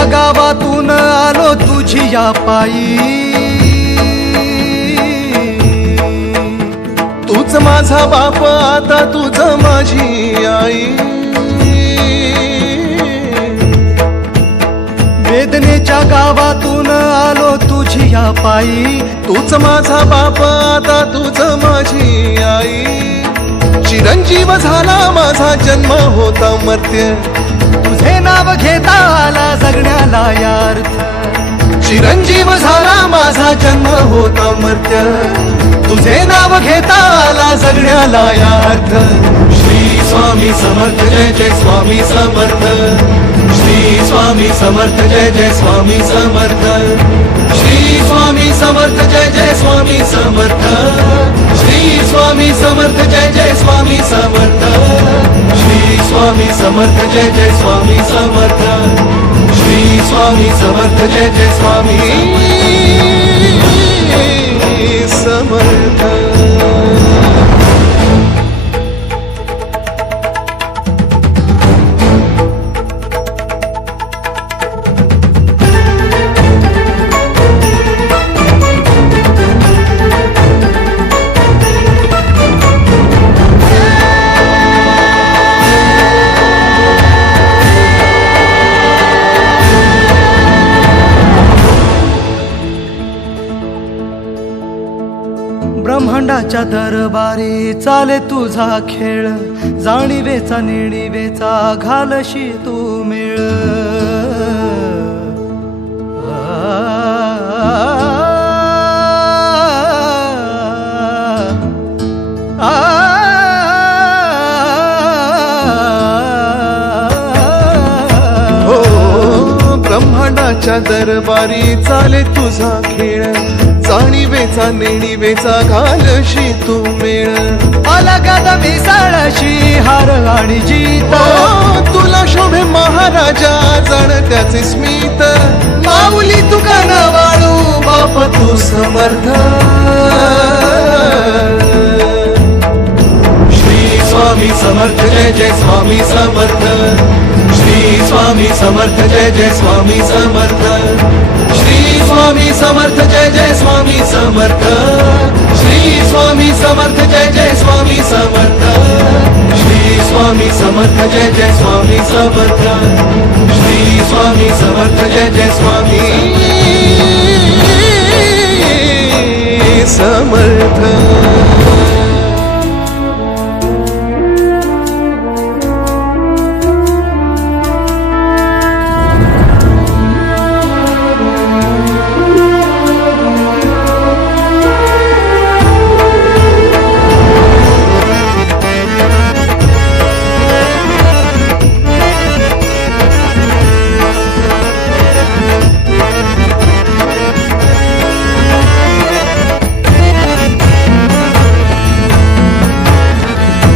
वेदनेच्या गावातून आलो तुझी या पायी, तूच माझा बाप आता तुझ माझी आई। वेदनेच्या गावातून आलो तुझी या पायी, तूच माझा बाप आता तुझ माझी आई। चिरंजीव झाला माझा जन्म होता मर्त्य, तुझे नाव घेता आला जगण्याला यार्थ। चिरंजीव झाला माझा जन्म होता मर्त्य, तुझे नाव घेता आला जगण्याला यार्थ। श्री स्वामी समर्थ जय जय स्वामी समर्थ, श्री स्वामी समर्थ जय जय स्वामी समर्थ, श्री स्वामी समर्थ जय जय स्वामी समर्थ, श्री स्वामी समर्थ जय जय स्वामी समर्थ, श्री स्वामी समर्थ जय जय स्वामी समर्थ, श्री स्वामी समर्थ जय जय स्वामी समर्थ। ब्रह्मांडाच्या दरबारी चाले तुझा खेळ, जाणीवेचा नेणीवेचा घालशी तू मेळ। ब्रह्मांडाच्या दरबारी चाले तुझा खेळ, जाणीवेचा नेणीवेचा घालशी तू मेळ। अलगद मिसळशी हार आणि जीत, तुला शोभे महाराजा जण त्याचे स्मित। माऊली तुका न वाळू बाप तू समर्थ। श्री स्वामी समर्थ जय जय स्वामी समर्थ, श्री स्वामी समर्थ जय जय स्वामी समर्थ, श्री स्वामी समर्थ जय जय स्वामी समर्थ, श्री स्वामी समर्थ जय जय स्वामी समर्थ, श्री स्वामी समर्थ जय जय स्वामी समर्थ, श्री स्वामी समर्थ जय जय स्वामी समर्थ।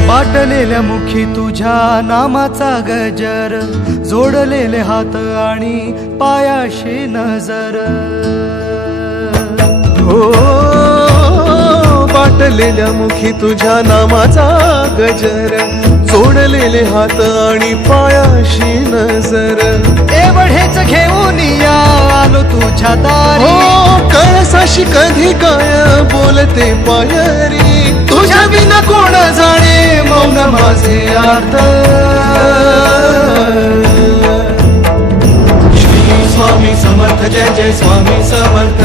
वाटलेल्या मुखी तुझ्या नामाचा गजर, जोडलेले हात आणि पायाशी नजर। हो वाटलेल्या मुखी तुझ्या नामाचा गजर, जोडलेले हात आणि पायाशी नजर। एवढेच घेऊन या आलो तुझ्या दारी, हो कळसाशी कधी काय बोलते पायरी। तुझ्या विना कोण जाणे मौन माझे अर्थ। श्री स्वामी समर्थ जय जय स्वामी समर्थ,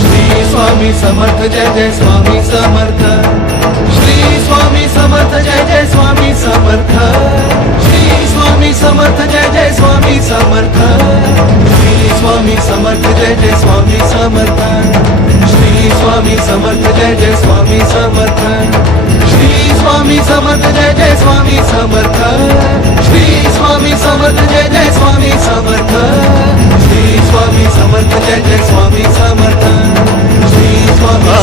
श्री स्वामी समर्थ जय जय स्वामी समर्थ, श्री स्वामी समर्थ जय जय स्वामी समर्थ, श्री स्वामी समर्थ जय जय स्वामी समर्थ, श्री स्वामी समर्थ जय जय स्वामी समर्थ, श्री स्वामी समर्थ जय जय स्वामी समर्थ, श्री स्वामी समर्थ जय जय स्वामी समर्थ, श्री स्वामी समर्थ जय जय स्वामी समर्थ, श्री स्वामी समर्थ जय जय स्वामी समर्थ, श्री स्वामी